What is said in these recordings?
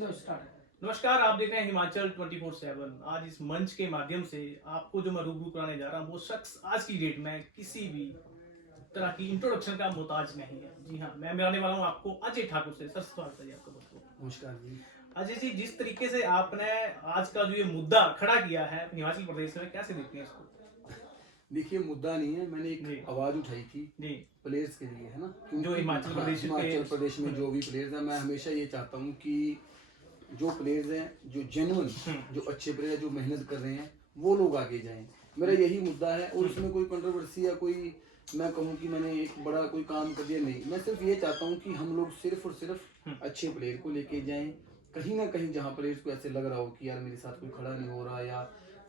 लो start. नमस्कार, आप देख रहे हैं हिमाचल 24/7। आज इस मंच के माध्यम से आपको जो मैं रूबरू कराने जा रहा हूँ वो शख्स आज की डेट में किसी भी तरह की इंट्रोडक्शन का मोहताज नहीं है। जी हाँ, मैं मिलाने वाला हूँ आपको अजय ठाकुर से। सर स्वागत है जी आपका बहुत बहुत। नमस्कार जी। अजय जी, जिस तरीके से आपने आज का जो ये मुद्दा खड़ा किया है हिमाचल प्रदेश में, कैसे देखते हैं इसको? देखिए, मुद्दा नहीं है, मैंने एक जी आवाज़ उठाई थी जी। प्लेयर्स के लिए, है ना? जो क्योंकि हिमाचल हाँ, प्रदेश के हिमाचल प्रदेश में जो भी प्लेयर्स हैं, मैं हमेशा ये चाहता हूँ कि जो प्लेयर्स हैं, जो जेन्युइन, जो अच्छे प्लेयर जो मेहनत कर रहे हैं, वो लोग आगे जाएं। मेरा यही मुद्दा है और इसमें कोई कंट्रोवर्सी या कोई मैं कहूँ कि मैंने एक बड़ा कोई काम कर दिया, नहीं। मैं सिर्फ ये चाहता हूँ कि हम लोग सिर्फ और सिर्फ अच्छे प्लेयर को लेके जाएं। कहीं ना कहीं जहाँ प्लेयर्स को ऐसे लग रहा हो कि यार मेरे साथ कोई खड़ा नहीं हो रहा या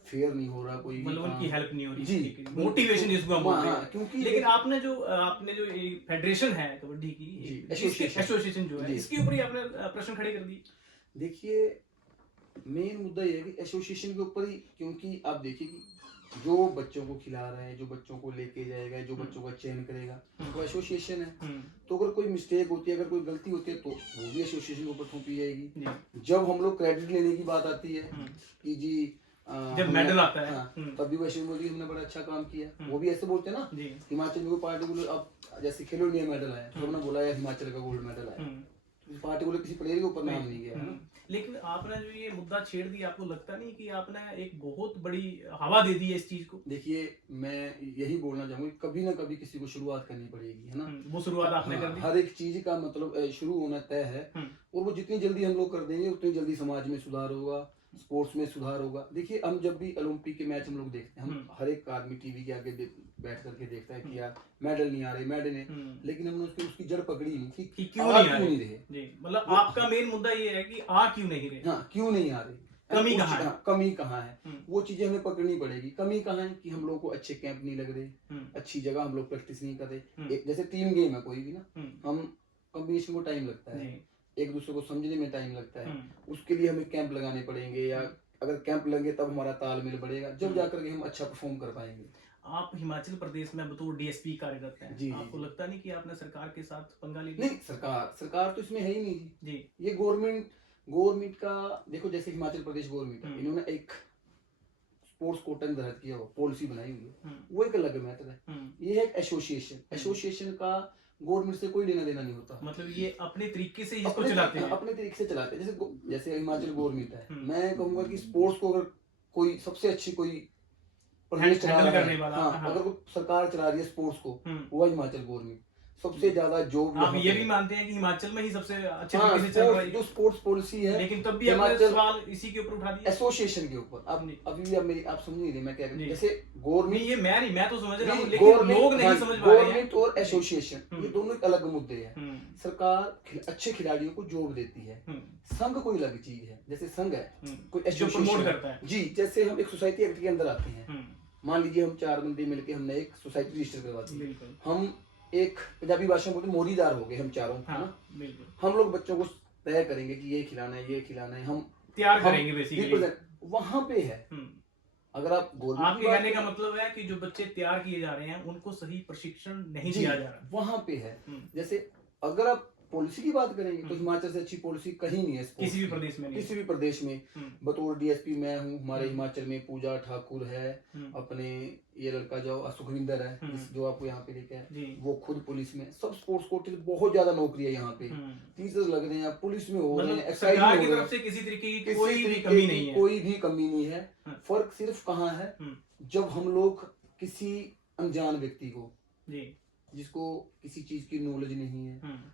फेयर नहीं हो रहा कोई भी मतलब उनकी काम, हेल्प नहीं हो रही, जी, मोटिवेशन जिसको हम बोलते हाँ, हैं। क्योंकि लेकिन आपने जो फेडरेशन है कबड्डी की, जी, एसोसिएशन जो है, जी। इसके ऊपर ही आपने प्रश्न खड़े कर दिए। देखिए, मेन मुद्दा ये है कि एसोसिएशन के ऊपर ही, क्योंकि आप देखिए कि जो बच्चों को खिला रहा है, जो बच्चों को लेके जाएगा, जो बच्चों का चयन करेगा, वो एसोसिएशन है। तो अगर कोई मिस्टेक होती है, अगर कोई गलती होती है, तो वो भी एसोसिएशन के ऊपर थोपी जाएगी। जब हम लोग क्रेडिट लेने की बात आती है कि जी जब मेडल आता है, हाँ, तब भी वैसे बोलती हमने बड़ा अच्छा काम किया, वो भी ऐसे बोलते हैं ना। हिमाचल में कोई पार्टी को अब जैसे खेलो इंडिया मेडल आया तो हमने बोला यार हिमाचल का गोल्ड मेडल आया, पार्टी को किसी प्लेयर के ऊपर नाम नहीं गया है ना। लेकिन आपने जो ये मुद्दा छेड़ दिया, आपको लगता नहीं कि आपने एक बहुत बड़ी हवा दे दी है इस चीज को? देखिए, मैं यही बोलना चाहूंगा, कभी ना कभी किसी को शुरुआत करनी पड़ेगी, है ना। वो शुरुआत आपने कर दी। हर एक चीज का मतलब शुरू होना तय है और वो जितनी जल्दी हम लोग कर देंगे उतनी जल्दी समाज में सुधार होगा, स्पोर्ट्स में सुधार होगा। देखिए, हम जब भी ओलंपिक के मैच हम लोग देखते हैं, हम हर एक आदमी टीवी के आगे बैठ करके देखता है कि यार मेडल नहीं आ रहे, मेडल नहीं, लेकिन हमने उसकी जड़ पकड़ी नहीं कि क्यों नहीं रहे। जी, मतलब आपका मेन मुद्दा ये है कि क्यों नहीं रहे। हाँ, क्यों नहीं आ रहे, कमी कहाँ है? कमी कहाँ है, वो चीजें हमें पकड़नी पड़ेगी। कमी कहाँ है कि हम लोग को अच्छे कैंप नहीं लग रहे, अच्छी जगह हम लोग प्रैक्टिस नहीं कर रहे। जैसे टीम गेम है कोई भी ना, हम कॉम्बिनेशन को टाइम लगता है, एक दूसरे को समझने में टाइम लगता है, उसके लिए हमें कैंप लगाने पड़ेंगे, या अगर कैंप लगे तब हमारा तालमेल बढ़ेगा, जब जाकर के हम अच्छा परफॉर्म कर पाएंगे। आप हिमाचल प्रदेश में बतौर डीएसपी कार्यरत हैं, जी, आपको लगता नहीं कि आपने सरकार के साथ पंगा ले लिया? नहीं, सरकार तो इसमें है ही नहीं जी। ये गवर्नमेंट का देखो, जैसे हिमाचल प्रदेश गवर्नमेंट है, इन्होंने एक स्पोर्ट्स कोटा निर्धारित किया हुआ, पॉलिसी बनाई हुई है, वो एक अलग मैटर है। ये है एसोसिएशन का गवर्नमेंट से कोई लेना देना नहीं होता। मतलब ये अपने तरीके से इसको चलाते हैं। अपने तरीके से चलाते हैं। जैसे हिमाचल गवर्नमेंट है, मैं कहूंगा कि स्पोर्ट्स को अगर कोई सबसे अच्छी कोई प्रदेश चला रहा है, हाँ, अगर सरकार चला रही है स्पोर्ट्स को, वो हिमाचल गवर्नमेंट सबसे ज्यादा जो आप ये भी मानते हैं कि हिमाचल में ही सबसे अच्छे तरीके से चल रहा है जो स्पोर्ट्स पॉलिसी है। लेकिन तब भी आपने सवाल इसी के ऊपर उठा दिया, एसोसिएशन के ऊपर। अभी भी आप समझ नहीं रहे मैं क्या कहूं। जैसे गवर्नमेंट, ये मैं तो समझ रहा हूं, लेकिन लोग नहीं समझ पा रहे हैं। गवर्नमेंट और एसोसिएशन ये दोनों एक अलग मुद्दे हैं। सरकार अच्छे खिलाड़ियों को जोड़ देती है, संघ कोई अलग चीज है। जैसे संघ है, कोई एसोसिएशन करता है जी। जैसे हम एक सोसाइटी एक्ट के अंदर आते हैं, मान लीजिए हम 4 बंदे मिलके हमने एक सोसाइटी रजिस्टर करवाती है, हम एक पंजाबी भाषा में बोलते मोरीदार हो गए हम चारों, है ना। हम लोग बच्चों को तय करेंगे कि ये खिलाना है, ये खिलाना है, हम तैयार करेंगे बेसिकली। वहां पे है, अगर आप आपके कहने का मतलब है कि जो बच्चे तैयार किए जा रहे हैं उनको सही प्रशिक्षण नहीं दिया जा रहा, वहां पे है। जैसे अगर आप पॉलिसी की बात करेंगे तो हिमाचल से अच्छी पॉलिसी कहीं नहीं है किसी भी प्रदेश में नहीं। किसी भी प्रदेश में। बतौर डीएसपी मैं हूँ, हमारे हिमाचल में पूजा ठाकुर है, अपने ये लड़का जो सुखविंदर है जो आपको यहाँ पे लेके है, वो खुद पुलिस में, सब स्पोर्ट्स कोटे, बहुत ज्यादा नौकरी है यहाँ पे, टीचर्स लग रहे हैं, पुलिस में हो रहे हैं, एक्साइज में हो रहे हैं, किसी तरीके की कोई भी कमी नहीं है, कोई भी कमी नहीं है। फर्क सिर्फ कहाँ है, जब हम लोग किसी अनजान व्यक्ति को, जिसको किसी चीज की नॉलेज नहीं है,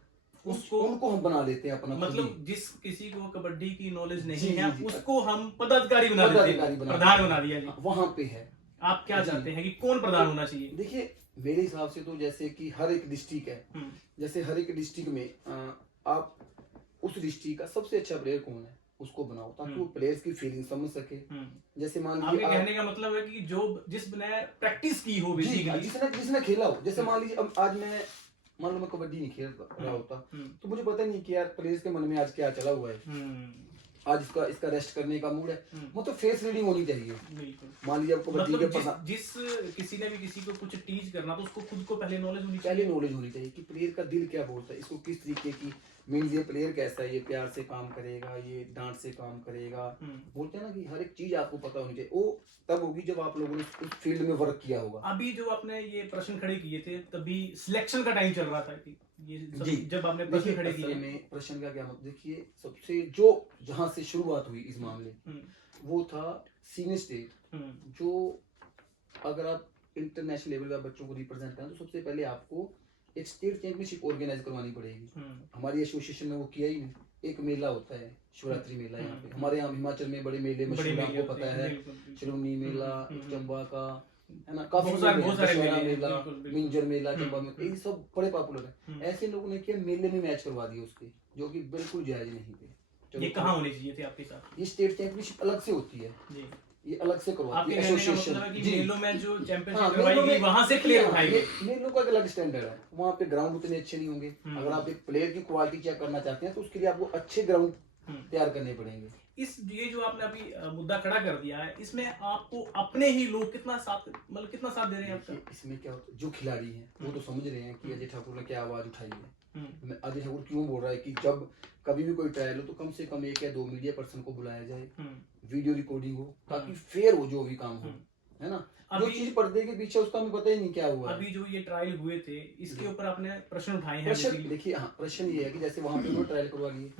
उनको हम बना देते हैं अपना, मतलब जिस किसी को कबड्डी की नॉलेज नहीं है उसको हम पदाधिकारी बना देते हैं, प्रधान बना दिया जी। वहां पे है। आप क्या चाहते हैं कि कौन प्रधान होना चाहिए? देखिए, मेरे हिसाब से तो जैसे कि हर एक डिस्ट्रिक्ट है, जैसे हर एक डिस्ट्रिक्ट में आप उस डिस्ट्रिक्ट का सबसे अच्छा प्लेयर कौन है उसको बनाओ, ताकि वो प्लेयर्स की फीलिंग समझ सके। जैसे मान लीजिए, आपके कहने का मतलब है कि जो जिसने प्रैक्टिस की हो, जिसने खेला हो। जैसे मान लीजिए अब आज मान लो मैं कबड्डी नहीं खेल रहा होता तो मुझे पता नहीं कि यार प्लेयर्स के मन में आज क्या चला हुआ है, आज इसका रेस्ट करने का मूड है, मतलब फेस रीडिंग होनी चाहिए। मान लीजिए आपको मतलब जिस किसी ने भी किसी को कुछ टीच करना तो उसको खुद को पहले नॉलेज होनी चाहिए कि प्लेयर का दिल क्या बोलता है, इसको किस तरीके की मीन्स ये प्लेयर कैसा है, ये प्यार से काम करेगा, ये डांट से काम करेगा, बोलते हैं ना कि हर एक चीज आपको पता होनी चाहिए। वो तब होगी जब आप लोगों ने उस फील्ड में वर्क किया होगा। अभी जो आपने ये प्रश्न खड़े किए थे तभी सिलेक्शन का टाइम चल रहा था कि ये जी जब आपने प्रश्न खड़े किए में प्रश्न का क्या मतलब, देखिए सबसे जो जहां से शुरुआत हुई इस मामले वो था सीनियर स्टेट। जो अगर आप इंटरनेशनल लेवल पर बच्चों को रिप्रेजेंट करें तो सबसे पहले आपको एक स्टेट चैंपियनशिप ऑर्गेनाइज करवानी पड़ेगी। हमारी एसोसिएशन ने वो किया ही नहीं। एक मेला होता है शिवरात्रि मेला, यहाँ पे हमारे यहाँ हिमाचल में बड़े मेले मशहूर आपको पता है, शिरोमणि मेला, चंबा का है ना, काफी मेला, मिंजर मेला, चंबा में, ये सब बड़े पॉपुलर है। ऐसे लोगों ने किया, मेले में मैच करवा दिए उसके, जो कि बिल्कुल जायज नहीं थे। ये कहाँ होने चाहिए थे आपके साथ? ये स्टेट चैंपियनशिप अलग से होती है, ये अलग से करवाती है एसोसिएशन। मेलों में जो चैंपियनशिप करवाएगी वहां से प्लेयर उठाएंगे। मेलों का एक अलग स्टैंडर्ड है, वहाँ पे ग्राउंड उतने अच्छे नहीं होंगे। अगर आप एक प्लेयर की क्वालिटी चेक करना चाहते हैं तो उसके लिए आपको अच्छे ग्राउंड तैयार करने पड़ेंगे। ये जो आपने अभी मुद्दा खड़ा कर दिया है, इसमें आपको अपने ही लोग कितना साथ दे रहे हैं आपका? इसमें क्या होता है, जो खिलाड़ी हैं वो तो समझ रहे हैं कि अजय ठाकुर ने क्या आवाज उठाई है। अजय ठाकुर क्यों बोल रहा है कि जब कभी भी कोई ट्रायल हो तो कम से कम 1 या 2 मीडिया पर्सन को बुलाया जाए, वीडियो रिकॉर्डिंग हो, ताकि फेयर हो जो भी काम हो, है ना। जो चीज पर्दे के पीछे उसका हमें पता ही नहीं क्या हुआ। अभी जो ये ट्रायल हुए थे इसके ऊपर आपने प्रश्न उठाए हैं। देखिए हाँ, प्रश्न ये है कि जैसे वहां पे वो ट्रायल करवा लिए,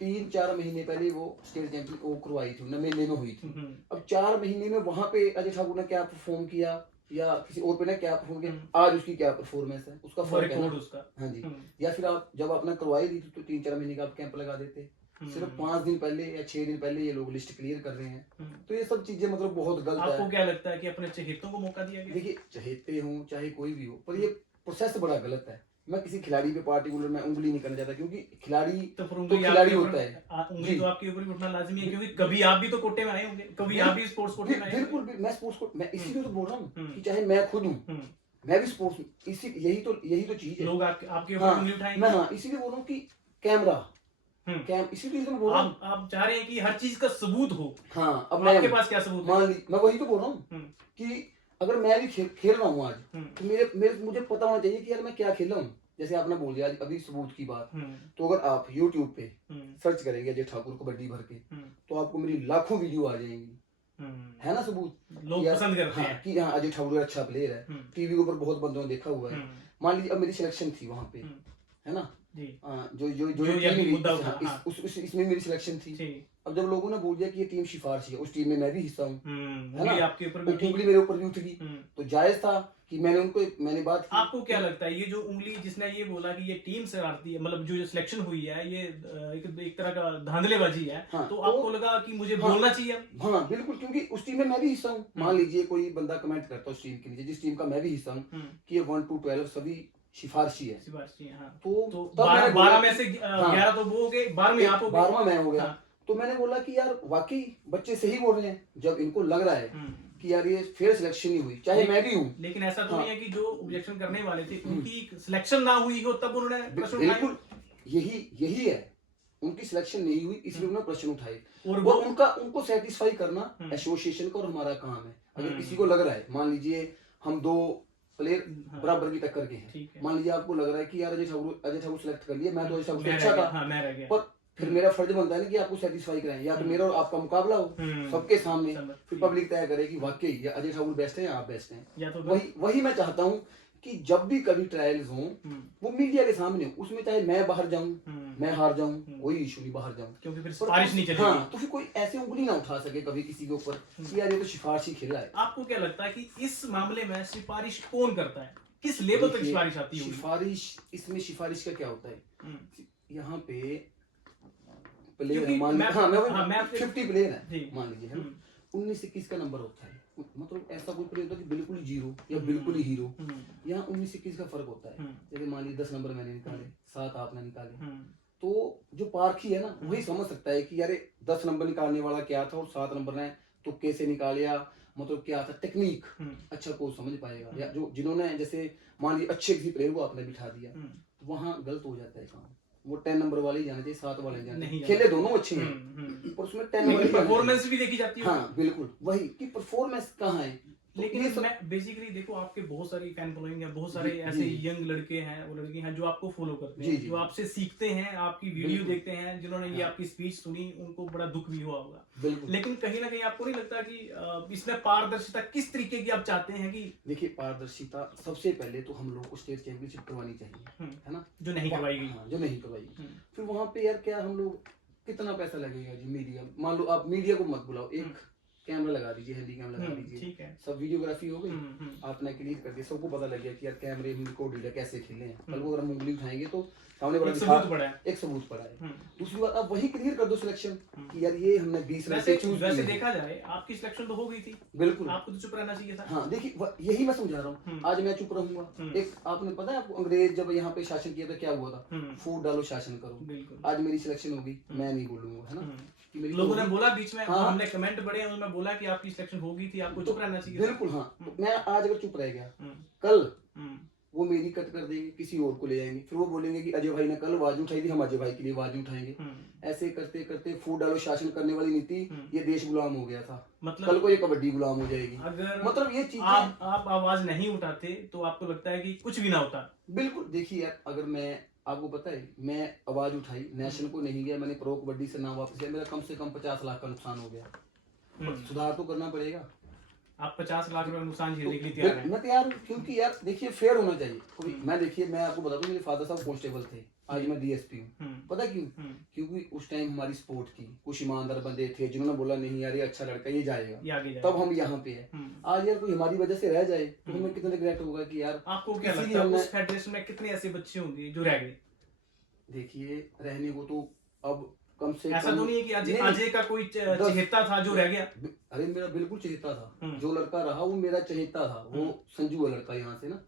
3-4 महीने पहले वो स्टेट चैंपियन वो करवाई थी, मेले में हुई थी। अब 4 महीने में वहां पे अजय ठाकुर ने क्या परफॉर्म किया या किसी और पे ने क्या परफॉर्म किया, आज उसकी क्या परफॉर्मेंस है, उसका फर्क है उसका। हाँ जी। या फिर आप जब आपने करवाई दी तो 3-4 महीने का आप कैंप लगा देते, सिर्फ 5 दिन पहले या 6 दिन पहले ये लोग लिस्ट क्लियर कर रहे हैं। तो ये सब चीजें मतलब बहुत गलत है। आपको क्या लगता है कि अपने चहेतों को मौका दिया गया? देखिए चहेते हों चाहे कोई भी हो, पर ये प्रोसेस बड़ा गलत है। मैं किसी खिलाड़ी पे पार्टिकुलर मैं उंगली नहीं करना चाहता, क्योंकि खिलाड़ी तो खिलाड़ी होता है। उंगली तो आपके ऊपर उठना लाजमी है, क्योंकि कभी आप भी तो कोटे में आए होंगे, कभी आप भी स्पोर्ट्स कोटे में आए। बिल्कुल, मैं स्पोर्ट्स कोटे, मैं इसीलिए तो बोल रहा हूँ कि चाहे मैं खुद हूँ, मैं भी स्पोर्ट्स, इसी यही तो चीज है। लोग आपके ऊपर उंगली उठाएंगे। मैं हाँ इसीलिए बोल रहा हूँ कि कैमरा इसीलिए तो बोल रहा हूँ। आप चाह रहे हैं कि हर चीज का सबूत हो। हाँ, अब आपके पास क्या सबूत है? मैं वही तो बोल रहा हूँ कि अगर मैं भी खेल रहा हूँ आज, तो मुझे पता होना चाहिए कि यार मैं क्या खेल रहा हूँ। जैसे आपने बोल दिया अभी सबूत की बात, तो अगर आप YouTube पे सर्च करेंगे अजय ठाकुर कबड्डी भर के, तो आपको मेरी लाखों वीडियो आ जाएंगी, है ना सबूत। लोग पसंद करते हैं कि हाँ अजय ठाकुर अच्छा प्लेयर है, टीवी के ऊपर बहुत बंदों ने देखा हुआ है। मान लीजिए अब मेरी सिलेक्शन थी वहाँ पे, है ना, इसमें मेरी सिलेक्शन थी। अब जब लोगों ने बोल दिया कि ये टीम सिफारिशी है, उस टीम में मैं भी हिस्सा हूँ, है ना, आपके ऊपर भी उंगली मेरे ऊपर भी उठ गई, तो जायज था कि मैंने बात की। आपको क्या लगता है ये जो उंगली जिसने ये बोला कि ये टीम से आती है, मतलब जो सिलेक्शन हुई है ये एक तरह का धांधलेबाजी है, तो आपको लगा कि मुझे बोलना चाहिए? हाँ बिल्कुल, क्योंकि उस टीम में मैं भी हिस्सा हूँ। मान लीजिए कोई बंदा कमेंट करता है उस टीम के नीचे जिस टीम का मैं भी हिस्सा हूँ कि ये 1 to 12 सभी सिफारिशी है। हाँ। तो 12 में से 11 तो वो हो गए, 12 आप हो गए, 12वां मैं हो गया। तो मैंने बोला कि यार वाकई बच्चे सही बोल रहे हैं, जब इनको लग रहा है कि यार ये फेयर सिलेक्शन नहीं हुई, चाहे मैं भी हूँ। लेकिन ऐसा तो नहीं है कि जो ऑब्जेक्शन करने वाले थे उनकी सिलेक्शन ना हुई हो तब उन्होंने प्रश्न उठाए? बिल्कुल यही है, उनकी सिलेक्शन नहीं हुई इसलिए उन्होंने प्रश्न उठाए, और उनको सेटिस्फाई करना एसोसिएशन का और हमारा काम है। अगर किसी को लग रहा है, मान लीजिए हम 2 प्लेयर बराबर की टक्कर के हैं, मान लीजिए आपको लग रहा है कि यार अजय ठाकुर सेलेक्ट कर लिया, मैं तो अजय ठाकुर से अच्छा था, पर फिर मेरा फर्ज बनता है ना कि आपको सेटिस्फाई कराएं, या तो मेरा और आपका मुकाबला हो सबके सामने, फिर पब्लिक तय करे कि वाकई या अजय ठाकुर बेस्ट है या आप बेस्ट हैं। वही मैं चाहता हूँ कि जब भी कभी ट्रायल्स हों वो मीडिया के सामने हो, उसमें चाहे मैं बाहर जाऊं, मैं हार जाऊं, कोई इशू नहीं, बाहर जाऊं, क्योंकि फिर सिफारिश नहीं चलेगी। हाँ, तो फिर कोई ऐसे उंगली ना उठा सके कभी किसी के ऊपर कि यार ये तो सिफारिशी खेला है। आपको क्या लगता है कि इस मामले में सिफारिश कौन करता है, किस लेवल तक सिफारिश आती है? इसमें सिफारिश का क्या होता है, यहाँ पे प्लेयर मैं 50 प्लेयर है मान लीजिए, है 19-21 का नंबर होता है, मतलब ऐसा कोई प्लेयर होता है कि बिल्कुल ही जीरो या बिल्कुल ही हीरो। यहाँ 19-21 का फर्क होता है। जैसे मान लीजिए 10 नंबर मैंने निकाले, 7 आपने निकाले, तो जो पारखी है ना वही समझ सकता है कि यार 10 नंबर निकालने वाला क्या था और 7 नंबर ने तुक्के से निकालिया, मतलब क्या था टेक्निक, अच्छा कोच समझ पाएगा। या जो जिन्होंने जैसे मान लीजिए अच्छे किसी प्लेयर को आपने बिठा दिया, वहाँ गलत हो जाता है काम। वो 10 नंबर वाले ही जाने चाहिए, 7 वाले जाने चाहिए। खेले दोनों अच्छे हैं पर उसमें 10 नंबर परफॉर्मेंस भी देखी जाती है। हाँ बिल्कुल, वही कि परफॉर्मेंस कहाँ है, लेकिन मैं बेसिकली देखो आपके बहुत सारी फैन फॉलोइंग है, बहुत सारे ऐसे यंग लड़के हैं और लड़की हैं जो आपको फॉलो करते हैं, जो आपसे सीखते हैं, आपकी वीडियो देखते हैं, जिन्होंने ये आपकी स्पीच सुनी उनको बड़ा दुख भी हुआ होगा। लेकिन कहीं ना कहीं आपको नहीं लगता कि इसमें पारदर्शिता किस तरीके की आप चाहते हैं? कि देखिए पारदर्शिता सबसे पहले तो हम लोग को स्टेट चैंपियनशिप करवानी चाहिए, है ना, जो नहीं करवाई गई। जो नहीं करवाई। फिर वहाँ पे यार क्या हम लोग कितना पैसा लगेगा जी? मीडिया, मान लो आप मीडिया को मत बुलाओ, एक कैमरा लगा दीजिए, हैंडी कैमरा लगा दीजिए, ठीक है, सब वीडियोग्राफी हो गई, आपने क्लियर कर दिया, सबको पता लग गया कि यार कैमरे हम रिकॉर्ड कैसे खेले हैं। कल को अगर हम उंगली उठाएंगे तो सामने बड़ा एक सबूत पड़ा है। दूसरी बात, आप वही क्लियर कर दो सिलेक्शन कि यार ये हमने 20 रन से चूज किया। वैसे देखा जाए आपकी सिलेक्शन तो हो गई थी, बिल्कुल, आपको तो चुप रहना चाहिए था। हाँ देखिए यही मैं समझा रहा हूँ, आज मैं चुप रहूंगा। एक आपने पता है आपको, अंग्रेज जब यहाँ पे शासन किया था क्या हुआ था? फूट डालो शासन करो। आज मेरी सिलेक्शन होगी, मैं नहीं बोलूंगा, है ना। लोगों ने बोला बीच में, हमने कमेंट पढ़े, उन्होंने बोला कि आपकी सिलेक्शन हो गई थी, आपको चुप रहना चाहिए। बिल्कुल हाँ, मैं आज अगर चुप रह गया, कल वो मेरी कट कर देंगे, किसी और को ले जाएंगे, फिर वो बोलेंगे कि अजय भाई ने कल आवाज उठाई थी, हम अजय भाई के लिए आवाज उठाएंगे। ऐसे करते करते फूट डालो शासन करने वाली नीति, ये देश गुलाम हो गया था। मतलब कल को ये कबड्डी गुलाम हो जाएगी। अगर मतलब ये चीज आप आवाज नहीं उठाते तो आपको लगता है कि कुछ भी ना होता? बिल्कुल, देखिए यार, अगर मैं आपको पता है मैं आवाज उठाई, नेशनल को नहीं गया, मैंने प्रो कबड्डी से नाम वापस लिया, मेरा कम से कम 50 लाख का नुकसान हो गया। सुधार तो करना पड़ेगा। आप 50 लाख रुपए नुकसान झेलने के लिए तैयार हैं? मैं तैयार हूँ, क्योंकि यार देखिए फेयर होना चाहिए। मैं देखिए मैं आपको बता दूं, मेरे फादर साहब कांस्टेबल थे, आज मैं डीएसपी हूँ। पता क्यों? क्योंकि उस टाइम हमारी स्पोर्ट की कुछ ईमानदार बंदे थे जिन्होंने बोला नहीं यार ये अच्छा लड़का, ये जाएगा, तब हम यहाँ पे है। आज यार कोई हमारी वजह से रह जाए तो हमें कितना रिग्रेट होगा कि यार। आपको क्या लगता है उस फेडरेशन में कितने ऐसे बच्चे होंगे जो रह गए? देखिए रहने को तो अब कम से ऐसा तो नहीं है कि अजय का कोई चहेता था जो रह गया? अरे मेरा बिल्कुल चहेता था, जो लड़का रहा वो मेरा चहेता था। वो संजू है लड़का, यहाँ से ना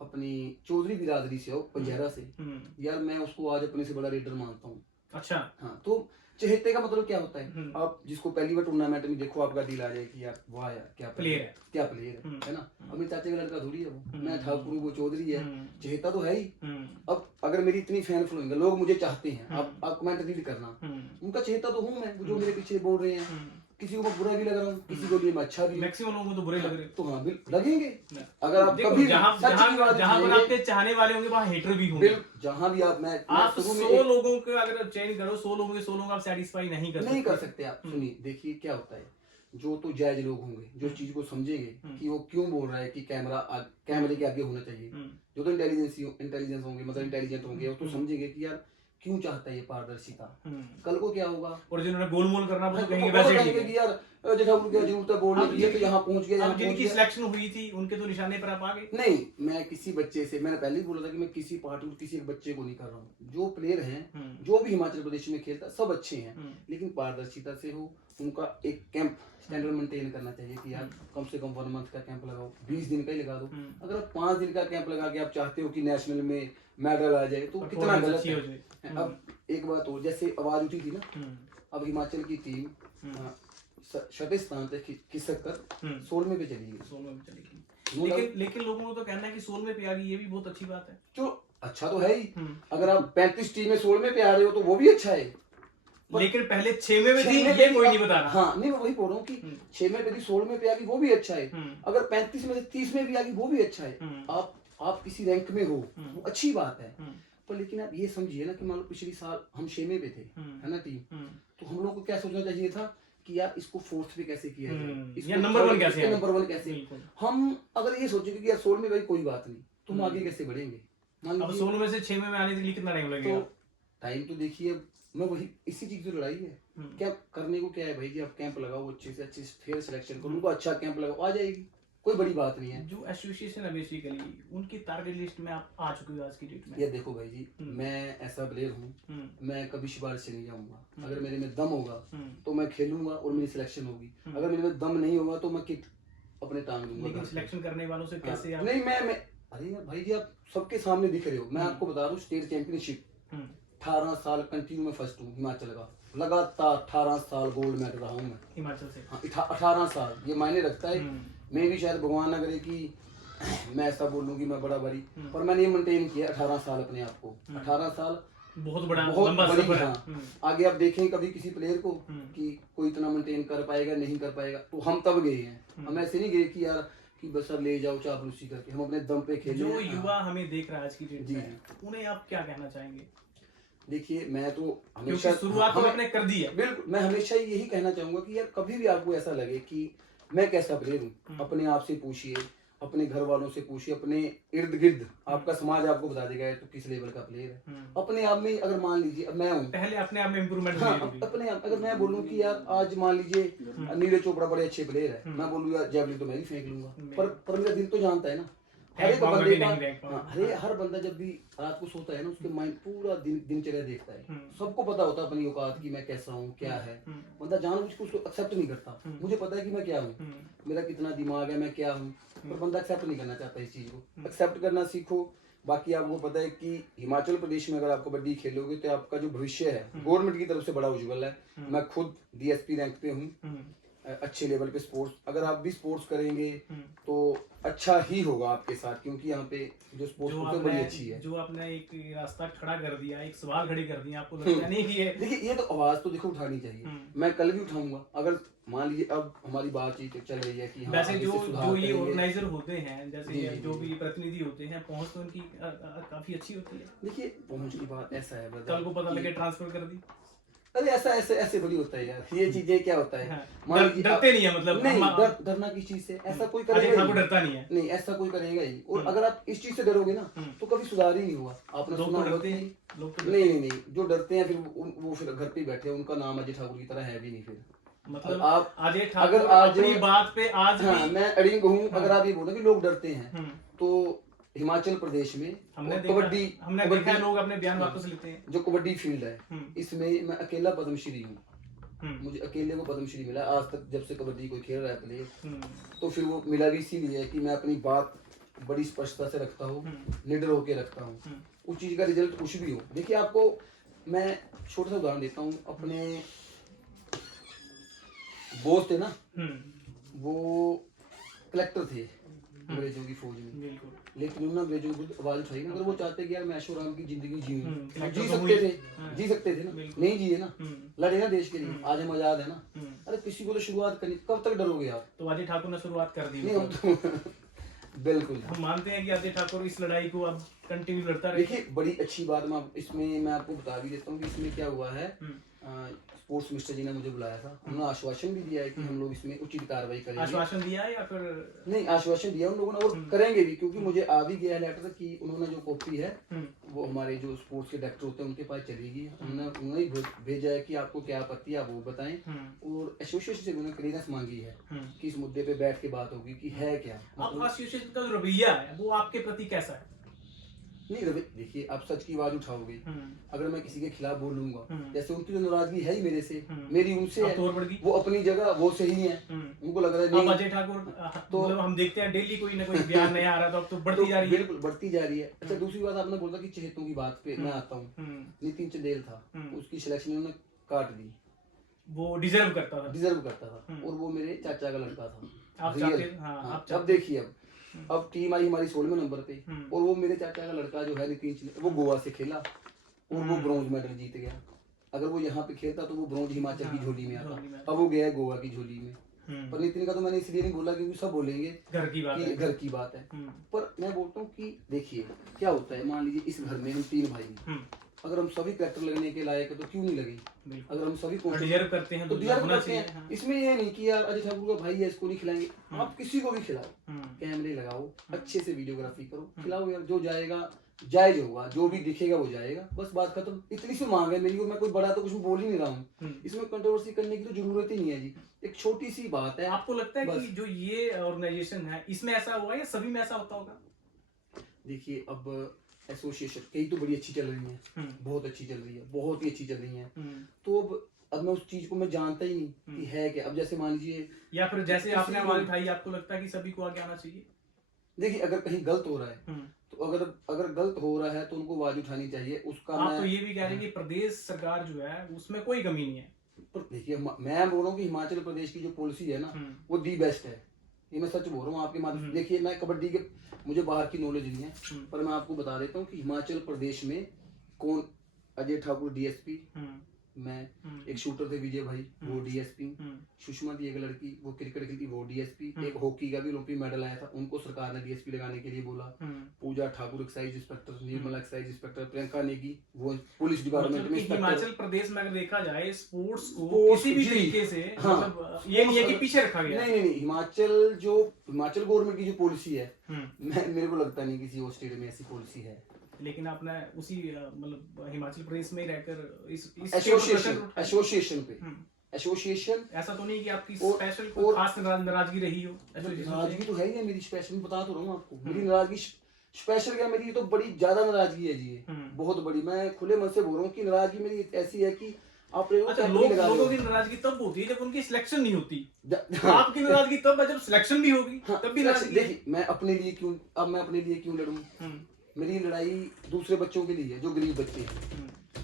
अपनी चौधरी बिरादरी से हो, पंजारा से। यार मैं उसको आज अपने से बड़ा रेडर मानता हूँ। अच्छा, हाँ, तो चहेते का मतलब क्या होता है? आप जिसको पहली बार टूर्नामेंट में देखो, आपका दिल आ जाए कि यार वाह यार क्या प्लेयर है, क्या प्लेयर है ना। अब मेरे चाचे का लड़का थोड़ी है वो, मैं ठाकुर हूँ, वो चौधरी है, चहेता तो है ही। अब अगर मेरी इतनी फैन फॉलोइंग है, लोग मुझे चाहते हैं, आप कमेंट रीड करना, उनका चहेता तो हूँ मैं, जो मेरे पीछे बोल रहे हैं। किसी को बुरा भी लग रहा हूँ, किसी को लिए मैं अच्छा भी। मैक्सिमम लोगों को तो बुरे लग रहे हैं। तो हाँ लगेंगे, अगर आप कभी जहाँ पर आपके चाहने वाले होंगे वहाँ हेटर भी होंगे। जहाँ भी आप 100 लोगों के अगर चयन करो, 100 लोगों के 100 लोग आप सेटिस्फाई नहीं कर सकते आप। सुनिए देखिए क्या होता है, जो तो जायज लोग होंगे जो चीज को समझेंगे कि वो क्यों बोल रहा है कि कैमरे के आगे होना चाहिए, जो तो इंटेलिजेंस होंगे, मतलब इंटेलिजेंट होंगे, वो तो समझेंगे कि यार क्यों चाहता है ये पारदर्शिता। कल को क्या होगा? और जिन्होंने गोलमोल करना वो कहेंगे वैसे ठीक है यार जेठाऊ क्या जरूरत है बोलने की, ये तो यहाँ पहुंच गया। जिनकी सिलेक्शन हुई थी उनके तो निशाने पर आप आ गए। नहीं, मैं किसी बच्चे से, मैंने पहले ही बोला था कि मैं किसी पार्टी किसी एक बच्चे को नहीं कर रहा हूँ। जो प्लेयर हैं, जो भी हिमाचल प्रदेश में खेलता, सब अच्छे हैं, लेकिन पारदर्शिता से हो। उनका एक कैंप स्टैंडर्ड मेंटेन करना चाहिए कि यार कम से कम 1 मंथ का कैंप लगाओ, 20 दिन का ही लगा दो। अगर आप 5 दिन का कैंप लगा के आप चाहते हो कि नेशनल में मेडल आ जाए तो कितना गलत है। अब एक बात हो, जैसे आवाज उठी थी ना, अब हिमाचल की टीम 6वें स्थान तक खिसक कर 16वें पे चली गई। लेकिन लोगों को तो कहना है कि 16वें पे आ गई, ये भी बहुत अच्छी बात है। जो अच्छा तो है ही, अगर आप 35 टीम में 16वें पे आ रहे हो तो वो भी अच्छा है। लेकिन पहले 6वें में थी, ये कोई नहीं बता रहा। हाँ नहीं, मैं वही बोल रहा हूँ कि 6वें पे थी, 16वें पे आ गई, वो भी अच्छा है। अगर 35 में से 30 में भी आ गई, वो भी अच्छा है। आप किसी रैंक में हो, वो अच्छी बात है। पर लेकिन आप ये समझिए ना कि मान लो पिछली साल हम 6वें पे थे, है ना टीम, तो हम लोग को क्या सोचना चाहिए था कि यार इसको 4th पे कैसे किया जाए, इसको नंबर 1 कैसे। हम अगर ये सोचेंगे कि यार 16 में भाई कोई बात नहीं, तुम आगे कैसे बढ़ेंगे। अब 16 में से 6 में आने के लिए कितना टाइम लगेगा? टाइम तो देखिए, मैं वही इसी चीज की लड़ाई है। क्या करने को क्या है भाई, कि आप कैंप लगाओ, अच्छे से अच्छी फेयर सिलेक्शन करो, उनको अच्छा कैंप लगाओ, आ जाएगी, कोई बड़ी बात नहीं है। जो एसोसिएशन है बेसिकली उनकी टारगेट लिस्ट में आप आ चुके हो आज की डेट में। ये देखो भाई जी, मैं ऐसा प्लेयर हूँ, मैं कभी सिफारिश से नहीं जाऊंगा। अगर मेरे में दम होगा तो मैं खेलूंगा और मेरी सिलेक्शन होगी, अगर मेरे में दम नहीं होगा तो मैं किट अपने टांग दूंगा। लेकिन सिलेक्शन करने वालों से कैसे आप? नहीं मैं अरे भाई जी, आप सबके सामने दिख रहे हो। मैं आपको बता रहा हूँ, स्टेट चैंपियनशिप 18 साल कंटिन्यू में फर्स्ट हूँ हिमाचल का, लगातार 18 साल गोल्ड मेडल रहा हूँ मैं हिमाचल से। हाँ 18 साल, ये मायने रखता है। मैं भी शायद भगवान ना करे कि मैं ऐसा बोलूँ कि मैं बड़ा भारी, पर मैंने ये मेंटेन किया 18 साल अपने आप को। 18 साल बहुत बड़ा बहुत लंबा बड़ी, सफर है। हाँ। आगे आप देखें कभी किसी प्लेयर को कि कोई इतना मेंटेन कर पाएगा नहीं कर पाएगा, तो हम तब गए हैं। हम ऐसे नहीं गए कि यार कि बस अब ले जाओ चापलूसी करके, हम अपने दम पे खेले। जो युवा हमें देख रहा है आज की डेट जी में, उन्हें आप क्या कहना चाहेंगे? देखिए मैं तो क्योंकि हमेशा शुरुआत तो आपने कर दी है। बिल्कुल, मैं हमेशा यही कहना चाहूंगा कि यार कभी भी आपको ऐसा लगे कि मैं कैसा प्लेयर हूँ, अपने आप से पूछिए, अपने घर वालों से पूछिए, अपने इर्द गिर्द आपका समाज आपको बता देगा तो किस लेवल का प्लेयर है। अपने आप में अगर मान लीजिए अब मैं हूँ, पहले अपने आप में इम्प्रूवमेंट हाँ, अपने आप अगर मैं बोलूँ कि यार आज मान लीजिए नीरज चोपड़ा बड़े अच्छे प्लेयर है, मैं बोलूँ यार जेवलिन तो मैं भी फेंक लूंगा, पर मेरा दिल तो जानता है ना हर एक बंदे का, हर बंदा जब भी रात को सोता है ना उसके माइंड पूरा दिनचर्या देखता है, सबको पता होता है अपनी औकात की मैं कैसा हूँ क्या है, बंदा जानबूझ के उसको एक्सेप्ट नहीं करता। मुझे पता है कि मैं क्या हूँ, मेरा कितना दिमाग है, मैं क्या हूँ, पर बंदा एक्सेप्ट नहीं करना चाहता इस चीज को। एक्सेप्ट करना सीखो। बाकी आपको पता है कि हिमाचल प्रदेश में अगर आप कबड्डी खेलोगे तो आपका जो भविष्य है गवर्नमेंट की तरफ से बड़ा उज्जवल है। मैं खुद DSP रैंक पे हूँ, अच्छे लेवल पे स्पोर्ट्स, अगर आप भी स्पोर्ट्स करेंगे तो अच्छा ही होगा आपके साथ, क्योंकि यहाँ पे जो स्पोर्ट्स तो बड़ी अच्छी है। जो आपने एक रास्ता खड़ा कर दिया, एक सवाल खड़ी कर दिया, आपको लगता नहीं कि ये देखिए ये तो आवाज तो देखो उठानी चाहिए, मैं कल भी उठाऊंगा। अगर मान लीजिए अब हमारी बातचीत चल रही है कि हाँ, वैसे जो ये ऑर्गेनाइजर होते हैं, जैसे जो भी प्रतिनिधि होते हैं, पहुंच तो उनकी काफी अच्छी होती है। देखिए पहुंच की बात ऐसा है, कल को पता लगे ट्रांसफर कर दी, अरे ऐसा ऐसे ऐसे बड़ी होता है यार, ये चीजें क्या होता है। डरते नहीं है मतलब, नहीं डरना किस चीज से, ऐसा कोई करेगा ही डरता नहीं है, नहीं ऐसा कोई करेगा ही। और अगर आप इस चीज से डरोगे ना तो कभी सुधार ही नहीं हुआ। आपने सुना होगा कि नहीं जो डरते हैं फिर वो फिर घर पे बैठे, उनका नाम अजय ठाकुर की तरह है भी नहीं। फिर मतलब आप अजय ठाकुर अगर आज अपनी बात पे आज हाँ, मैं अड़िंग हूँ। अगर आप ये बोलो कि लोग डरते हैं तो हिमाचल प्रदेश में हमने देखा है लोग अपने बयान वापस लेते हैं। जो कबड्डी फील्ड है इसमें मैं अकेला पद्मश्री हूँ, मुझे अकेले को पद्मश्री मिला आज तक जब से कबड्डी कोई खेल रहा है प्लेयर। तो फिर वो मिला भी इसीलिए कि मैं अपनी बात बड़ी स्पष्टता से रखता हूँ, निडर होकर रखता हूँ। उस चीज का रिजल्ट कुछ भी हो। देखिए आपको मैं छोटा सा उदाहरण देता हूँ। अपने बॉस थे ना, वो कलेक्टर थे अंग्रेजों की फौज में, लेकिन उन्होंने अंग्रेजों की आवाज उठाई ना। अगर वो चाहते कि यार मैं ऐशोआराम की जिंदगी जीऊं, जी सकते थे ना, नहीं जिए ना, लड़े ना देश के लिए, आज हम आजाद है ना। अरे किसी को तो शुरुआत करनी, कब तक डरोगे आप? तो अजय ठाकुर ने शुरुआत कर दी। नहीं हम तो बिल्कुल हम मानते हैं कि अजय ठाकुर इस लड़ाई को अब कंटिन्यू करता रहे। देखिए बड़ी अच्छी बात मैं आपको बता भी देता हूँ कि इसमें क्या हुआ है। स्पोर्ट्स मिनिस्टर जी ने मुझे बुलाया था, उन्होंने आश्वासन भी दिया है कि हम लोग इसमें उचित कार्रवाई करेंगे। आश्वासन दिया है या फिर नहीं? आश्वासन दिया उन लोगों ने, और करेंगे भी, क्योंकि मुझे आ भी गया लेटर कि उन्होंने जो कॉपी है वो हमारे जो स्पोर्ट्स के डायरेक्टर होते हैं उनके पास चलेगी। उन्होंने भेजा है कि आपको क्या आपत्ति है आप वो बताएं, और एसोसिएशन से उन्होंने क्लियरेंस मांगी है कि इस मुद्दे पे बैठ के बात होगी कि है क्या। आपका एसोसिएशन का जो रवैया है वो आपके प्रति कैसा है? नहीं देखिए आप सच की आवाज उठाओगे, अगर मैं किसी के खिलाफ बोलूंगा, जैसे उनकी जो नाराजगी है ही मेरे से, मेरी उनसे है, वो अपनी जगह वो सही है, उनको लग रहा है नहीं। अजय ठाकुर तो मतलब हम देखते हैं डेली कोई ना कोई बयान नया आ रहा था, तो बढ़ती जा रही है। बिल्कुल बढ़ती जा रही है। अच्छा दूसरी बात आपने बोला कि चहेतों की बात पे मैं आता हूँ। नितिन चंदेल था, उसकी सिलेक्शन उन्होंने काट दी, वो डिजर्व करता था और वो मेरे चाचा का लड़का था। अब देखिए अब टीम आई हमारी 16वें नंबर पे, और वो मेरे चाचा का लड़का जो है नितिन, वो गोवा से खेला और वो ब्रॉन्ज मेडल जीत गया। अगर वो यहाँ पे खेलता तो वो ब्रॉन्ज हिमाचल की झोली में आता, अब वो गया गोवा की झोली में। पर नितिन का तो मैंने इसलिए नहीं बोला क्योंकि सब बोलेंगे घर की बात है। पर मैं बोलता हूँ कि देखिए क्या होता है, मान लीजिए इस घर में हम 3 भाई हैं, अगर हम सभी कलेक्टर लगने के लायक है तो क्यों नहीं लगे? अगर हम सभी डिजर्व करते हैं तो डिजर्व करते हैं। इसमें ये नहीं कि यार अजय ठाकुर का भाई है इसको नहीं खिलाएंगे, आप किसी को भी खिलाओ, कैमरे लगाओ, अच्छे से वीडियोग्राफी करो, खिलाओ यार, जो जाएगा जायज होगा, जो भी दिखेगा वो जाएगा, बस बात खत्म। इतनी सी मांग है मेरी, और मैं कोई बड़ा तो कुछ बोल ही नहीं रहा हूँ, इसमें कंट्रोवर्सी करने की तो जरूरत ही नहीं है जी, एक छोटी सी बात है। आपको लगता है कि जो ये ऑर्गेनाइजेशन है इसमें ऐसा हुआ या सभी में ऐसा होता होगा? देखिए अब एसोसिएशन कई तो बड़ी अच्छी चल रही है, बहुत अच्छी चल रही है, बहुत ही अच्छी चल रही है, तो अब मैं उस चीज को मैं जानता ही नहीं कि है क्या। अब जैसे मान लीजिए, या फिर जैसे आपने आवाज उठाई, आपको लगता है कि सभी को आगे आना चाहिए? देखिए अगर कहीं गलत हो रहा है तो अगर गलत हो रहा है तो उनको आवाज उठानी चाहिए। उसका आप तो ये भी कह रहे हैं कि प्रदेश सरकार जो है उसमें कोई कमी नहीं है। पर देखिए मैं बोल रहा हूँ कि हिमाचल प्रदेश की जो पॉलिसी है ना वो दी बेस्ट है, ये मैं सच बोल रहा हूँ आपके माध्यम से। देखिए मैं कबड्डी के मुझे बाहर की नॉलेज नहीं है, पर मैं आपको बता देता हूँ कि हिमाचल प्रदेश में कौन अजय ठाकुर डीएसपी, मैं एक शूटर थे विजय भाई वो डीएसपी, सुषमा थी एक लड़की वो क्रिकेट खेलती वो डीएसपी, एक हॉकी का भी ओलंपिक मेडल आया था उनको सरकार ने डीएसपी लगाने के लिए बोला, Pooja Thakur excise inspector, Nirmala excise inspector, Priyanka Negi वो पुलिस डिपार्टमेंट में इंस्पेक्टर। हिमाचल प्रदेश में अगर देखा जाए स्पोर्ट्स को किसी भी तरीके से मतलब ये नहीं है कि पीछे रखा गया। नहीं, हिमाचल गवर्नमेंट की जो पॉलिसी है मेरे को लगता नहीं किसी और स्टेट में ऐसी पॉलिसी है। लेकिन आपने उसी मतलब हिमाचल प्रदेश में ही रहकर इस एसोसिएशन ऐसा तो नहीं कि आपकी स्पेशल कोई खास नाराजगी रही हो? नाराजगी तो है ही है मेरी, स्पेशल बता तो रहा हूँ आपको, मेरी नाराजगी स्पेशल क्या, मेरी तो बड़ी ज्यादा नाराजगी है जी, बहुत बड़ी। मैं खुले मन से बोल रहा हूँ कि नाराजगी मेरी ऐसी है कि आप लोगों की नाराजगी तब होती है जब उनकी सिलेक्शन नहीं होती। आपकी नाराजगी तब है जब सिलेक्शन भी होगी, तब भी नाराजगी। देखिए मैं अपने लिए क्यों लड़ूं? मेरी लड़ाई दूसरे बच्चों के लिए है जो गरीब बच्चे हैं।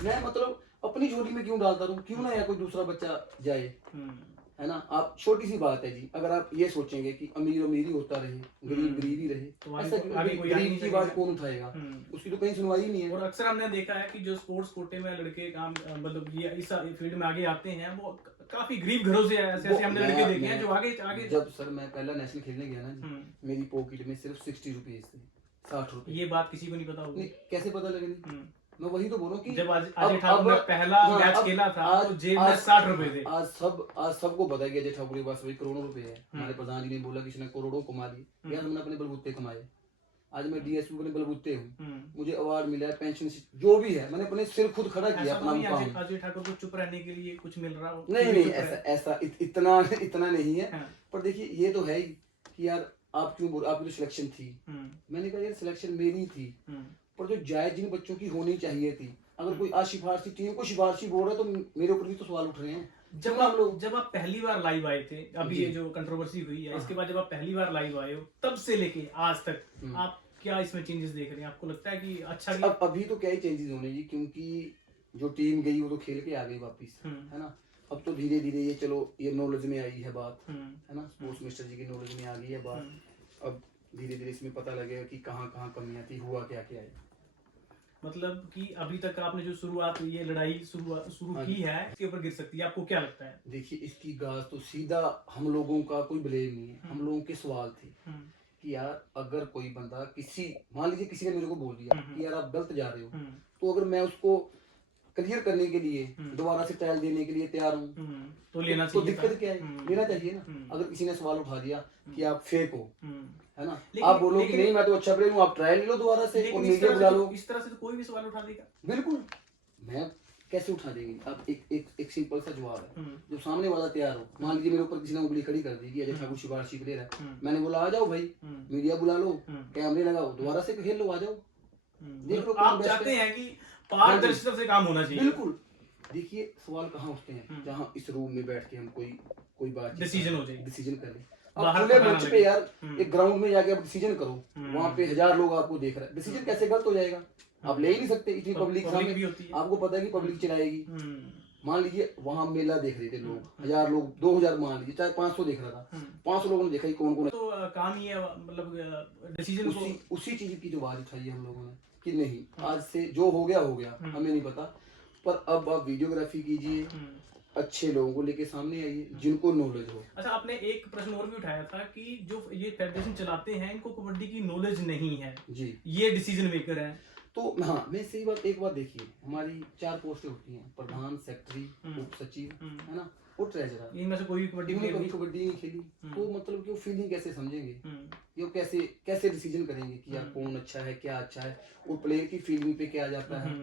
मैं मतलब अपनी झोली में क्यों डालता रहूं, क्यों ना या कोई दूसरा बच्चा जाए, है ना। आप छोटी सी बात है जी, अगर आप ये सोचेंगे कि अमीर ही होता रहे, गरीब ही रहे, तो ऐसा गरीब की बात कौन उठाएगा? उसकी तो कहीं सुनवाई नहीं है। और अक्सर हमने देखा है कि जो स्पोर्ट्स कोटे में लड़के काम मतलब ये इस फील्ड में आगे आते हैं वो काफी गरीब घरों से ऐसे हमने लड़के देखे हैं जो आगे जब सर मैं पहला नेशनल खेलने गया ना, मेरी पॉकेट में सिर्फ 60 रुपीज थे, 60 रुपए। ये बात किसी को नहीं पता होगी। कैसे पता लगेगी? मैं वही तो बोलूं कि जब अजय ठाकुर ने पहला मैच खेला था तो जेब में 60 रुपए थे। आज सबको पता है कि अजय ठाकुर के पास वही करोड़ों रुपए है। हमारे प्रधान जी ने बोला कि इसने करोड़ों कमा लिए, यार हमने अपने बलबूते कमाए। आज मैं डीएसपी अपने बलबूते हूँ, मुझे अवार्ड मिला है, पेंशन जो भी है, मैंने अपने सिर खुद खड़ा किया अपना मुकाम। अजय ठाकुर को चुप रहने के लिए कुछ मिल रहा हो? नहीं, ऐसा इतना नहीं है। पर देखिए ये तो है ही कि यार आप क्यों बोल, आपकी तो सिलेक्शन थी। मैंने कहा यार सिलेक्शन मेरी थी, पर जो जायज जिन बच्चों की होनी चाहिए थी, अगर कोई सिफारशी टीम को सिफारशी बोल रहा है तो मेरे ऊपर भी तो सवाल उठ रहे हैं। जब आप पहली बार लाइव आए थे, अभी ये जो कंट्रोवर्सी हुई है इसके बाद जब आप पहली बार लाइव आए हो, तब से लेके आज तक आप क्या इसमें चेंजेस देख रहे हैं? आपको लगता है कि अच्छा अब अभी तो क्या ही चेंजेस होने जी, क्योंकि जो टीम गई वो तो खेल के आ गई वापिस, है ना। अब तो धीरे धीरे ये चलो ये नॉलेज में आई है बात, है ना, स्पोर्ट्स मिनिस्टर जी की नॉलेज में आ गई है बात। अब धीरे धीरे इसमें पता लगेगा कि कहाँ कमियां थी, हुआ क्या है। मतलब कि अभी तक आपने जो शुरुआत हुई है लड़ाई शुरू की है, इसके ऊपर गिर सकती है, आपको क्या लगता है? देखिए इसकी गाज तो सीधा हम लोगों का कोई ब्लेम नहीं है, हम लोगों के सवाल थे कि यार अगर कोई बंदा मान लीजिए किसी ने मेरे को बोल दिया कि यार आप गलत जा रहे हो, तो अगर मैं उसको क्लियर करने के लिए दोबारा से ट्रायल देने के लिए तैयार हूँ तो लेना चाहिए। तो दिक्कत क्या है? लेना चाहिए ना। अगर किसी ने सवाल उठा दिया कि आप फेक हो, है ना, आप बोलो कि नहीं मैं तो अच्छा प्लेयर हूँ, आप ट्रायल ले लो दोबारा से और मीडिया बुला लो। इस तरह से तो कोई भी सवाल उठा देगा। बिल्कुल, मैं कैसे उठा देंगे? अब एक सिंपल सा जवाब है, जो सामने वाला तैयार हो। मान लीजिए मेरे ऊपर किसी ने उंगली खड़ी कर दी कि अजय ठाकुर सिफारशी प्लेयर है, मैंने बोला आ जाओ भाई, मीडिया बुला लो, कैमरे लगाओ, दोबारा से खेल लो, आ जाओ, देख लो। आप चाहते हैं कि पारदर्शिता से काम होना चाहिए। बिल्कुल। देखिए सवाल कहाँ उठते हैं, जहाँ इस रूम में बैठ के हम कोई बात डिसीजन हो जाए, डिसीजन कर ले। अब खुले मंच पे यार एक ग्राउंड में जाके आप डिसीजन करो, वहाँ पे 1000 लोग आपको देख रहे हैं, डिसीजन कैसे गलत हो जाएगा? आप ले ही नहीं सकते, इतनी पब्लिक सामने, आपको पता है कि पब्लिक चलाएगी। मान लीजिए वहाँ मेला देख रहे थे लोग, 1000 लोग, 2000 मान लीजिए, चाहे 500 देख रहा था, 500 लोगों ने देखा ही कौन तो काम ही है मतलब डिसीजन उसी चीज की जो बात उठाई है हम लोगों ने कि नहीं आज से जो हो गया हमें नहीं पता, पर अब आप वीडियोग्राफी कीजिए, अच्छे लोगों को लेके सामने आइए जिनको नॉलेज हो। अच्छा, आपने एक प्रश्न और भी उठाया था कि जो ये फेडरेशन चलाते हैं इनको कबड्डी की नॉलेज नहीं है जी, ये डिसीजन मेकर है। तो हाँ मैं सही बात, एक बात देखिए, हमारी 4 पोस्टें होती हैं, प्रधान, सेक्रेटरी, उप सचिव, है ना, और ट्रेजरर। इनमें से कोई भी कबड्डी नहीं खेली, तो मतलब कि वो फीलिंग कैसे समझेंगे, ये कैसे डिसीजन करेंगे कि यार कौन अच्छा है, क्या अच्छा है, और प्लेयर की फीलिंग पे क्या आ जाता है,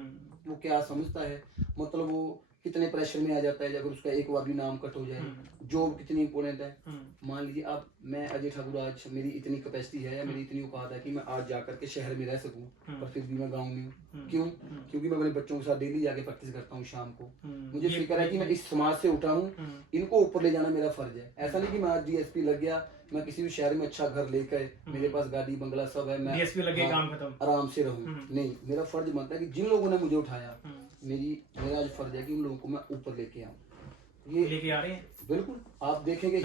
वो क्या समझता है, मतलब वो कितने प्रेशर में आ जाता है अगर उसका एक बार भी नाम कट हो जाए, जॉब कितनी इंपॉर्टेंट है। मान लीजिए अब मैं अजय ठाकुर, आज मेरी इतनी कैपेसिटी है या मेरी इतनी औकात है कि मैं आज जाकर के शहर में रह सकूं, पर फिर भी मैं गाँव में हूँ। क्यों? क्योंकि मैं अपने बच्चों के साथ डेली जाके प्रैक्टिस करता हूँ शाम को। मुझे फिक्र है कि मैं इस समाज से उठा हूँ, इनको ऊपर ले जाना मेरा फर्ज है। ऐसा नहीं कि मैं आज डीएसपी लग गया, मैं किसी भी शहर में अच्छा घर लेकर, मेरे पास गाड़ी बंगला सब है, मैं डीएसपी लगे काम खत्म, आराम से रहूं। नहीं, मेरा फर्ज बनता है कि जिन लोगों ने मुझे उठाया, मेरा आज फर्ज है कि उन लोगों को मैं ऊपर लेके आऊं। ये लेके आ रहे हैं। बिल्कुल, आप देखेंगे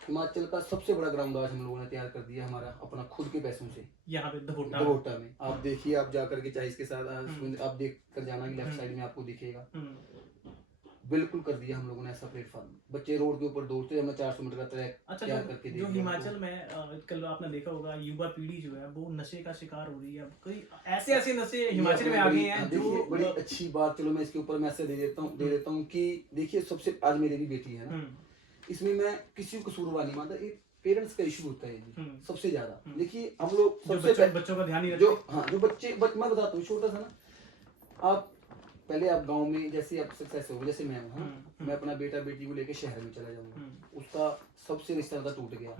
हिमाचल का सबसे बड़ा ग्राउंड आज हम लोगों ने तैयार कर दिया, हमारा अपना खुद के पैसों से, यहाँ पे दबोटा में। आप देखिए, आप जाकर के चाहे इसके साथ आप देख कर जाना, लेफ्ट साइड में आपको दिखेगा, बिल्कुल कर दिया हम लोगों ने ऐसा प्लेटफॉर्म। बच्चे रोड के ऊपर दौड़ते हैं, हमने 400 मीटर का ट्रैक तैयार करके जो हिमाचल में कल आपने देखा होगा युवा पीढ़ी जो है वो नशे का शिकार हो रही है। कई ऐसे नशे हिमाचल में आ गए हैं जो बड़ी अच्छी बात। चलो मैं इसके ऊपर मैसेज दे देता हूँ कि देखिए, सबसे आज मेरी भी बेटी है ना, इसमें मैं किसी को कसूरवार नहीं मानता, एक पेरेंट्स का इशू होता है जी सबसे ज्यादा। देखिए हम लोग सबसे बच्चों का ध्यान नहीं जो बच्चे मैं बताता हूँ छोटा सा ना, आप पहले आप गांव में जैसे आप सक्सेस हो, जैसे मैं हूँ, मैं अपना बेटा बेटी को लेके शहर में चला जाऊंगा, उसका सबसे रिश्ता टूट गया।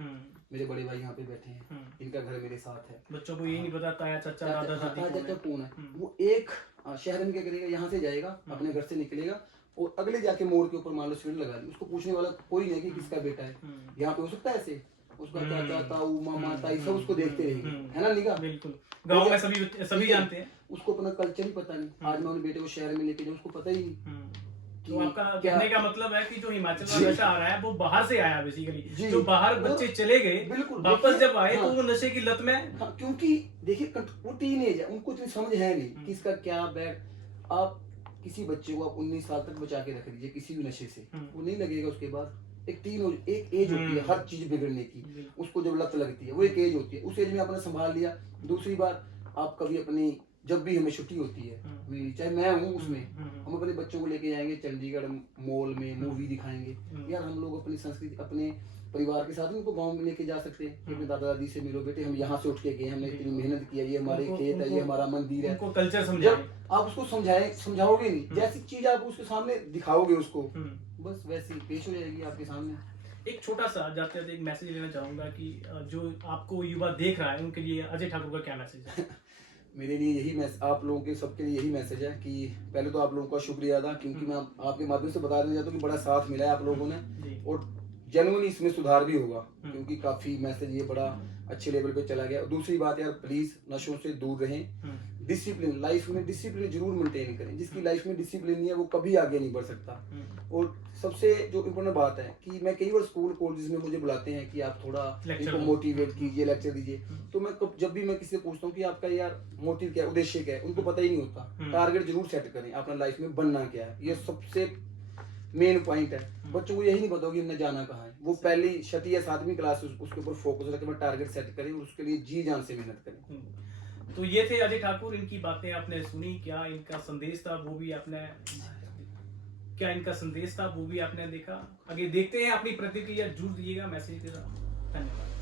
मेरे बड़े भाई यहाँ पे बैठे हैं, इनका घर मेरे साथ है, बच्चों को ये नहीं पता ताया चाचा दादा दादी कौन है। वो एक शहर में क्या करेगा, यहाँ से जाएगा, अपने घर से निकलेगा और अगले जाके मोड़ के ऊपर मान लो स्पीड लगा दी, उसको पूछने वाला कोई नहीं कि किसका बेटा है। यहाँ पे हो सकता है ऐसे, उसका चाचा ताऊ मामा ताई सब उसको देखते रहेंगे, है ना निका। बिल्कुल, गांव में सभी जानते हैं, उसको अपना कल्चर ही पता नहीं। आज मैं अपने बेटे को शहर में लेके जाऊँ, उसको पता ही नहीं। तो आपका कहने का मतलब है कि जो हिमाचल में नशा आ रहा है वो बाहर से आया बेसिकली, जो बाहर बच्चे चले गए वापस जब आए तो वो नशे की लत में। क्योंकि देखिए वो टीनेज है, उनको इतनी समझ है नहीं कि इसका क्या बैड। आप किसी बच्चे को आप 19 साल तक बचा के रख लीजिए किसी भी नशे से, वो नहीं लगेगा। उसके बाद एक एज होती है हर चीज बिगड़ने की, उसको जब लत लगती है वो एक एज होती है, उस एज में आपने संभाल लिया। दूसरी बार आप कभी अपनी जब भी हमें छुट्टी होती है, चाहे मैं हूँ उसमें, हम अपने बच्चों को लेके जाएंगे चंडीगढ़ मॉल में, मूवी दिखाएंगे। यार हम लोग अपनी संस्कृति अपने परिवार के साथ उनको गांव में लेके जा सकते हैं कि अपने दादा दादी से मिलो, बेटे हम यहाँ से उठ के गए, हमने इतनी मेहनत किया, ये हमारे खेत है, ये हमारा मंदिर है। उनको कल्चर समझाओ। आप उसको समझाओगे नहीं, जैसी चीज आप उसके सामने दिखाओगे उसको, बस वैसी पेश हो जाएगी आपके सामने। एक छोटा सा जाते जाते एक मैसेज लेना चाहूंगा कि जो आपको युवा देख रहा है उनके लिए अजय ठाकुर का क्या मैसेज है? मेरे लिए यही मैसेज, आप लोगों के सबके लिए यही मैसेज है कि पहले तो आप लोगों का शुक्रिया अदा, क्योंकि मैं आपके माध्यम से बता देना चाहता हूँ कि बड़ा साथ मिला है आप लोगों ने, और जेन्युइनली इसमें सुधार भी होगा, क्योंकि काफी मैसेज ये बड़ा अच्छे लेवल पे चला गया। और दूसरी बात यार, प्लीज नशों से दूर रहें, डिसिप्लिन लाइफ में डिसिप्लिन जरूर मेंटेन करें। जिसकी लाइफ में डिसिप्लिन नहीं है वो कभी आगे नहीं बढ़ सकता। और सबसे जो इम्पोर्टेंट बात है कि मैं कई बार स्कूल कॉलेज में मुझे बुलाते हैं कि आप थोड़ा इनको मोटिवेट कीजिए, लेक्चर दीजिए, तो मैं जब भी मैं किसी से पूछता हूँ कि आपका यार मोटिव क्या है, उद्देश्य क्या है, उनको पता ही नहीं होता। टारगेट जरूर सेट करें, अपना लाइफ में बनना क्या है, ये सबसे मेन पॉइंट है। बच्चों को यही नहीं पता कि हमने जाना कहाँ है, वो पहली 6वीं या 7वीं क्लास उसके ऊपर फोकस रखें, टारगेट सेट करें और उसके लिए जी जान से मेहनत करें। तो ये थे अजय ठाकुर, इनकी बातें आपने सुनी, क्या इनका संदेश था वो भी आपने देखा। आगे देखते हैं, अपनी प्रतिक्रिया जरूर दीजिएगा मैसेज के साथ। धन्यवाद।